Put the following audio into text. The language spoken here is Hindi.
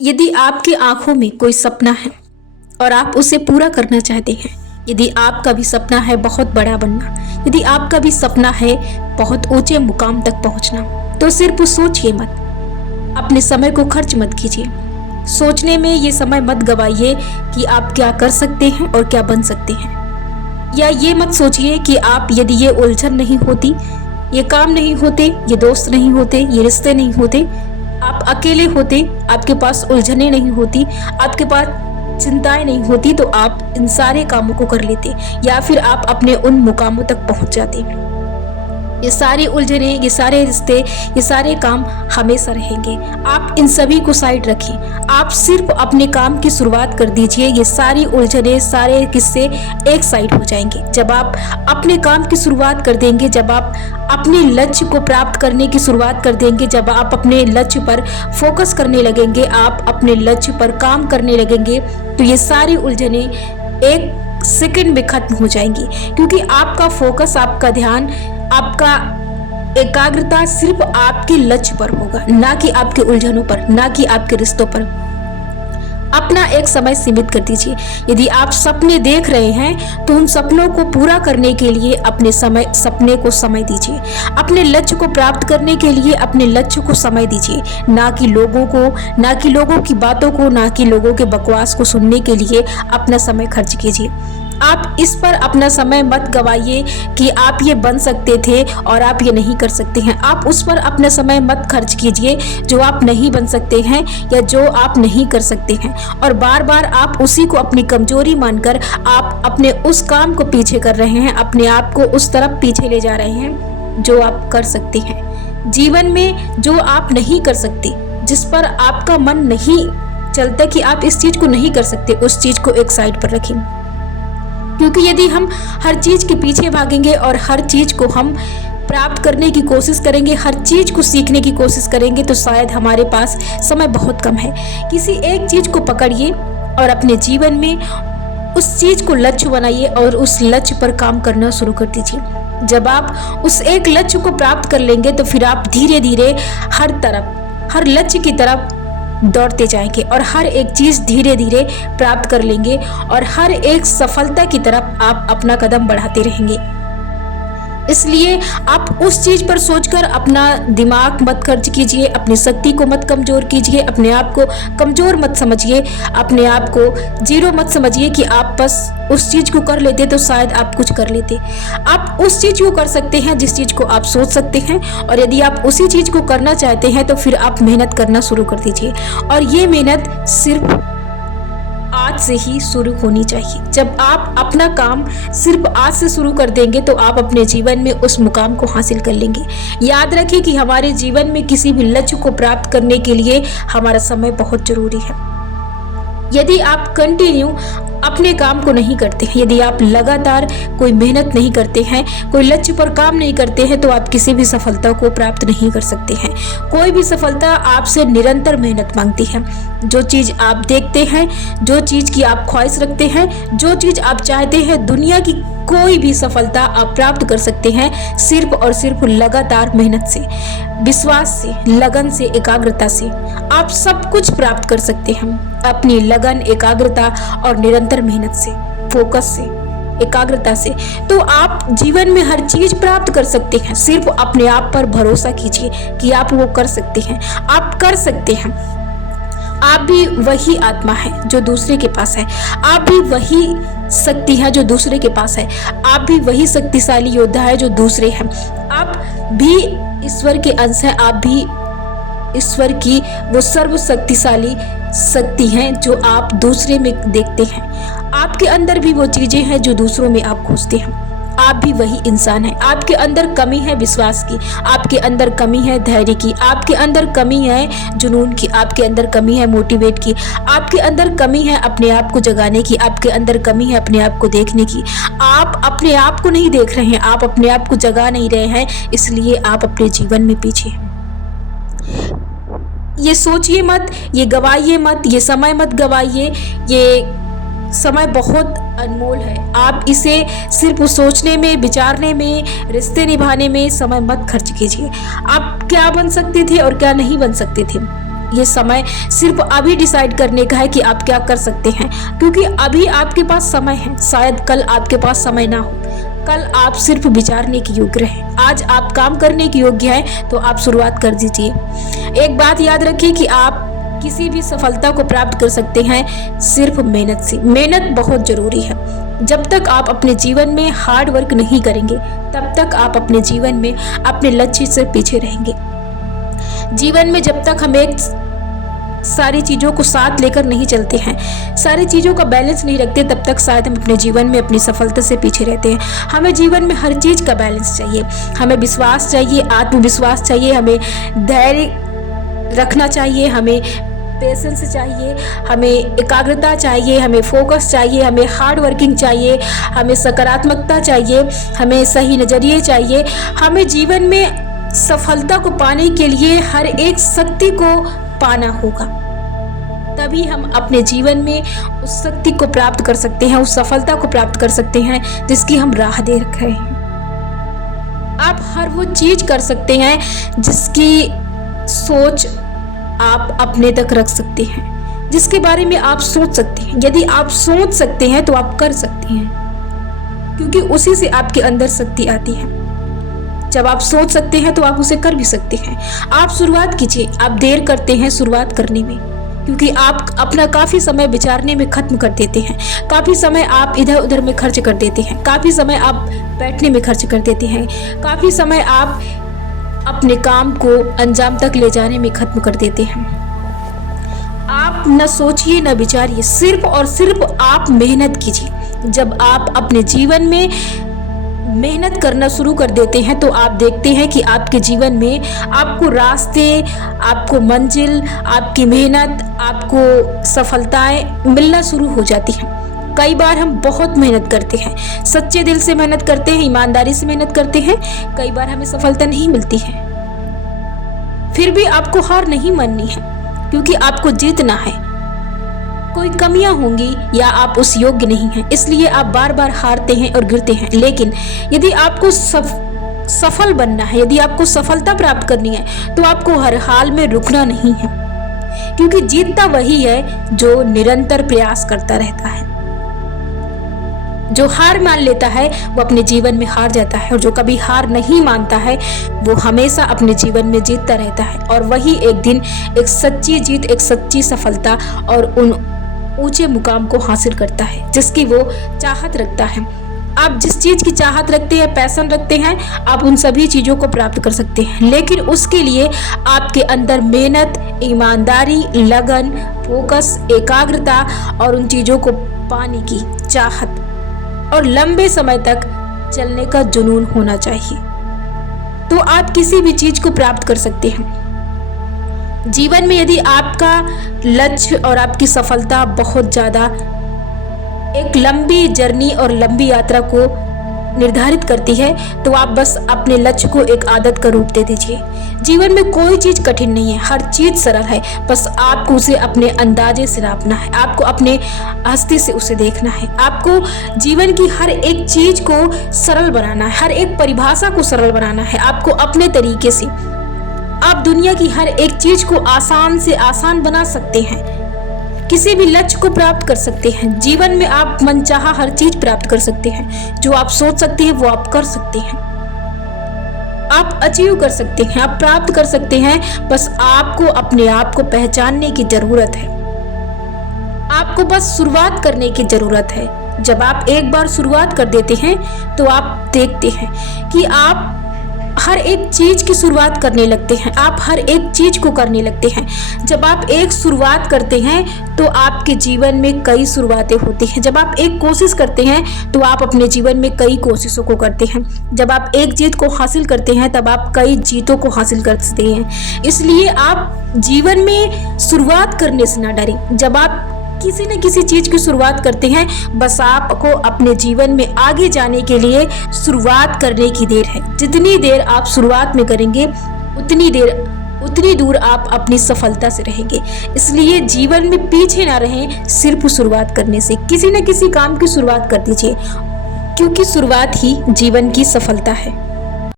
यदि आपकी आंखों में कोई सपना है और आप उसे पूरा करना चाहते हैं, यदि आपका भी सपना है बहुत बड़ा बनना, यदि आपका भी सपना है बहुत ऊंचे मुकाम तक पहुंचना, तो सिर्फ सोचिए मत, अपने समय को खर्च मत कीजिए। सोचने में ये समय मत गवाइए कि आप क्या कर सकते हैं और क्या बन सकते हैं। या ये मत सोचिए कि आप यदि ये उलझन नहीं होती, ये काम नहीं होते, ये दोस्त नहीं होते, ये रिश्ते नहीं होते, आप अकेले होते, आपके पास उलझनें नहीं होती, आपके पास चिंताएं नहीं होती, तो आप इन सारे कामों को कर लेते या फिर आप अपने उन मुकामों तक पहुंच जाते। ये सारी उलझनें, ये सारे रिश्ते, ये सारे काम हमेशा रहेंगे। आप इन सभी को साइड रखिए, आप सिर्फ अपने काम की शुरुआत कर दीजिए। ये सारी उलझनें, सारे किस्से एक साइड हो जाएंगे जब आप अपने काम की शुरुआत कर देंगे, जब आप अपने लक्ष्य को प्राप्त करने की शुरुआत कर देंगे, जब आप अपने लक्ष्य पर फोकस करने लगेंगे, आप अपने लक्ष्य पर काम करने लगेंगे, तो ये सारी उलझनें एक सेकंड में खत्म हो जाएंगी। क्योंकि आपका फोकस, आपका ध्यान, आपका एकाग्रता सिर्फ आपके लक्ष्य पर होगा, ना कि आपके उलझनों पर, ना कि आपके रिश्तों पर। अपना एक समय सीमित कर दीजिए। यदि आप सपने देख रहे हैं तो उन सपनों को पूरा करने के लिए अपने सपने को समय दीजिए। अपने लक्ष्य को प्राप्त करने के लिए अपने लक्ष्य को समय दीजिए, ना कि लोगों को, ना कि लोगों की बातों को, ना कि लोगों के बकवास को सुनने के लिए अपना समय खर्च कीजिए। आप इस पर अपना समय मत गवाइए कि आप ये बन सकते थे और आप ये नहीं कर सकते हैं। आप उस पर अपना समय मत खर्च कीजिए जो आप नहीं बन सकते हैं या जो आप नहीं कर सकते हैं, और बार बार आप उसी को अपनी कमजोरी मानकर आप अपने उस काम को पीछे कर रहे हैं, अपने आप को उस तरफ पीछे ले जा रहे हैं जो आप कर सकते हैं। जीवन में जो आप नहीं कर सकते, जिस पर आपका मन नहीं चलता कि आप इस चीज को नहीं कर सकते, उस चीज को एक साइड पर रखें। क्योंकि यदि हम हर चीज के पीछे भागेंगे और हर चीज को हम प्राप्त करने की कोशिश करेंगे, हर चीज को सीखने की कोशिश करेंगे, तो शायद हमारे पास समय बहुत कम है। किसी एक चीज को पकड़िए और अपने जीवन में उस चीज को लक्ष्य बनाइए और उस लक्ष्य पर काम करना शुरू कर दीजिए। जब आप उस एक लक्ष्य को प्राप्त कर लेंगे तो फिर आप धीरे धीरे हर तरफ, हर लक्ष्य की तरफ दौड़ते जाएंगे और हर एक चीज धीरे धीरे प्राप्त कर लेंगे और हर एक सफलता की तरफ आप अपना कदम बढ़ाते रहेंगे। इसलिए आप उस चीज पर सोचकर अपना दिमाग मत खर्च कीजिए, अपनी शक्ति को मत कमजोर कीजिए, अपने आप को कमजोर मत समझिए, अपने आप को जीरो मत समझिए कि आप बस उस चीज को कर लेते तो शायद आप कुछ कर लेते। आप उस चीज को कर सकते हैं जिस चीज को आप सोच सकते हैं, और यदि आप उसी चीज को करना चाहते हैं तो फिर आप मेहनत करना शुरू कर दीजिए। और ये मेहनत सिर्फ आज से ही शुरू होनी चाहिए। जब आप अपना काम सिर्फ आज से शुरू कर देंगे तो आप अपने जीवन में उस मुकाम को हासिल कर लेंगे। याद रखिए कि हमारे जीवन में किसी भी लक्ष्य को प्राप्त करने के लिए हमारा समय बहुत जरूरी है। यदि आप कंटिन्यू अपने काम को नहीं करते हैं, यदि आप लगातार कोई मेहनत नहीं करते हैं, कोई लक्ष्य पर काम नहीं करते हैं, तो आप किसी भी सफलता को प्राप्त नहीं कर सकते हैं। कोई भी सफलता आपसे निरंतर मेहनत मांगती है। जो चीज आप देखते हैं, जो चीज की आप ख्वाहिश रखते हैं, जो चीज आप चाहते हैं, दुनिया की कोई भी सफलता आप प्राप्त कर सकते हैं सिर्फ और सिर्फ लगातार मेहनत से, विश्वास से, लगन से, एकाग्रता से। आप सब कुछ प्राप्त कर सकते हैं अपनी लगन, एकाग्रता और निरंतर मेहनत से, फोकस से, एकाग्रता से। तो आप जीवन में हर चीज प्राप्त कर सकते हैं। सिर्फ अपने आप पर भरोसा कीजिए कि आप वो कर सकते हैं, आप कर सकते हैं। आप भी वही आत्मा है जो दूसरे के पास है, आप भी वही शक्ति है जो दूसरे के पास है, आप भी वही शक्तिशाली योद्धा है जो दूसरे हैं। आप भी ईश्वर के अंश हैं, आप भी ईश्वर की वो सर्वशक्तिशाली शक्ति हैं जो आप दूसरे में देखते हैं। आपके अंदर भी वो चीजें हैं जो दूसरों में आप खोजते हैं। आप भी वही इंसान हैं। आपके अंदर कमी है विश्वास की, आपके अंदर कमी है धैर्य की, आपके अंदर कमी है जुनून की, आपके अंदर कमी है मोटिवेट की, आपके अंदर कमी है अपने आप को जगाने की, आपके अंदर कमी है अपने आप को देखने की। आप अपने आप को नहीं देख रहे हैं, आप अपने आप को जगा नहीं रहे हैं, इसलिए आप अपने जीवन में पीछे हैं। ये सोचिए मत, ये गवाइए मत, ये समय मत गवाइए। ये समय बहुत अनमोल है। आप इसे सिर्फ सोचने में, विचारने में, रिश्ते निभाने में समय मत खर्च कीजिए। आप क्या बन सकते थे और क्या नहीं बन सकते थे, ये समय सिर्फ अभी डिसाइड करने का है कि आप क्या कर सकते हैं, क्योंकि अभी आपके पास समय है। शायद कल आपके पास समय ना हो, कल आप सिर्फ विचारने के योग्य रहें। आज आप काम करने के योग्य हैं, तो आप शुरुआत कर दीजिए। एक बात याद रखिए कि आप किसी भी सफलता को प्राप्त कर सकते हैं सिर्फ मेहनत से। मेहनत बहुत जरूरी है। जब तक आप अपने जीवन में हार्ड वर्क नहीं करेंगे, तब तक आप अपने जीवन में अपने लक्ष्य से पीछे रहेंगे। जीवन में जब तक हम एक सारी चीज़ों को साथ लेकर नहीं चलते हैं, सारी चीज़ों का बैलेंस नहीं रखते, तब तक शायद हम अपने जीवन में अपनी सफलता से पीछे रहते हैं। हमें जीवन में हर चीज़ का बैलेंस चाहिए। हमें विश्वास चाहिए, आत्मविश्वास चाहिए, हमें धैर्य रखना चाहिए, हमें पेशेंस चाहिए, हमें एकाग्रता चाहिए, हमें फोकस चाहिए, हमें हार्ड वर्किंग चाहिए, हमें सकारात्मकता चाहिए, हमें सही नज़रिए चाहिए। हमें जीवन में सफलता को पाने के लिए हर एक शक्ति को पाना होगा, तभी हम अपने जीवन में उस शक्ति को प्राप्त कर सकते हैं, उस सफलता को प्राप्त कर सकते हैं जिसकी हम राह देख रहे हैं। आप हर वो चीज कर सकते हैं जिसकी सोच आप अपने तक रख सकते हैं, जिसके बारे में आप सोच सकते हैं। यदि आप सोच सकते हैं तो आप कर सकते हैं, क्योंकि उसी से आपके अंदर शक्ति आती है। जब आप सोच सकते हैं तो आप उसे कर भी सकते हैं। आप शुरुआत कीजिए। आप देर करते हैं शुरुआत करने में, क्योंकि आप अपना काफ़ी समय विचारने में खत्म कर देते हैं, काफ़ी समय आप इधर उधर में खर्च कर देते हैं, काफ़ी समय आप बैठने में खर्च कर देते हैं, काफ़ी समय आप अपने काम को अंजाम तक ले जाने में खत्म कर देते हैं। आप न सोचिए न विचारिए, सिर्फ और सिर्फ आप मेहनत कीजिए। जब आप अपने जीवन में मेहनत करना शुरू कर देते हैं तो आप देखते हैं कि आपके जीवन में आपको रास्ते, आपको मंजिल, आपकी मेहनत, आपको सफलताएं मिलना शुरू हो जाती हैं। कई बार हम बहुत मेहनत करते हैं, सच्चे दिल से मेहनत करते हैं, ईमानदारी से मेहनत करते हैं, कई बार हमें सफलता नहीं मिलती है। फिर भी आपको हार नहीं माननी है, क्योंकि आपको जीतना है। कोई कमियां होंगी या आप उस योग्य नहीं हैं, इसलिए आप बार बार हारते हैं और गिरते हैं। लेकिन यदि आपको सफल बनना है, यदि आपको सफलता प्राप्त करनी है, तो आपको हर हाल में रुकना नहीं है, क्योंकि जीतता वही है जो निरंतर प्रयास करता रहता है। जो हार मान लेता है वो अपने जीवन में हार जाता है, और जो कभी हार नहीं मानता है वो हमेशा अपने जीवन में जीतता रहता है, और वही एक दिन एक सच्ची जीत, एक सच्ची सफलता और उन ऊंचे मुकाम को हासिल करता है जिसकी वो चाहत रखता है। आप जिस चीज़ की चाहत रखते हैं, पैशन रखते हैं, आप उन सभी चीज़ों को प्राप्त कर सकते हैं, लेकिन उसके लिए आपके अंदर मेहनत, ईमानदारी, लगन, फोकस, एकाग्रता और उन चीज़ों को पाने की चाहत और लंबे समय तक चलने का जुनून होना चाहिए, तो आप किसी भी चीज़ को प्राप्त कर सकते हैं। जीवन में यदि आपका लक्ष्य और आपकी सफलता बहुत ज़्यादा एक लंबी जर्नी और लंबी यात्रा को निर्धारित करती है, तो आप बस अपने लक्ष्य को एक आदत का रूप दे दीजिए। जीवन में कोई चीज़ कठिन नहीं है, हर चीज़ सरल है, बस आपको उसे अपने अंदाजे से नापना है, आपको अपने हस्ती से उसे देखना है। आपको जीवन की हर एक चीज़ को सरल बनाना है, हर एक परिभाषा को सरल बनाना है, आपको अपने तरीके से। आप दुनिया की हर एक चीज को आसान से आसान बना सकते हैं, किसी भी लक्ष्य को प्राप्त कर सकते हैं। जीवन में आप मनचाहा हर चीज प्राप्त कर सकते हैं, जो आप सोच सकते हैं वो आप कर सकते हैं, आप अचीव कर सकते हैं, आप प्राप्त कर सकते हैं। बस आपको अपने आप को पहचानने की जरूरत है, आपको बस शुरुआत करने की जरूरत है। जब आप एक बार शुरुआत कर देते हैं तो आप देखते हैं कि आप हर एक चीज की शुरुआत करने लगते हैं, आप हर एक चीज को करने लगते हैं। जब आप एक शुरुआत करते हैं तो आपके जीवन में कई शुरुआतें होती हैं। जब आप एक कोशिश करते हैं तो आप अपने जीवन में कई कोशिशों को करते हैं। जब आप एक जीत को हासिल करते हैं तब आप कई जीतों को हासिल करते हैं। इसलिए आप जीवन में शुरुआत करने से ना डरें। जब आप किसी न किसी चीज की शुरुआत करते हैं, बस आपको अपने जीवन में आगे जाने के लिए शुरुआत करने की देर है। जितनी देर आप शुरुआत में करेंगे उतनी दूर आप अपनी सफलता से रहेंगे। इसलिए जीवन में पीछे ना रहें, सिर्फ शुरुआत करने से। किसी न किसी काम की शुरुआत कर दीजिए, क्योंकि शुरुआत ही जीवन की सफलता है।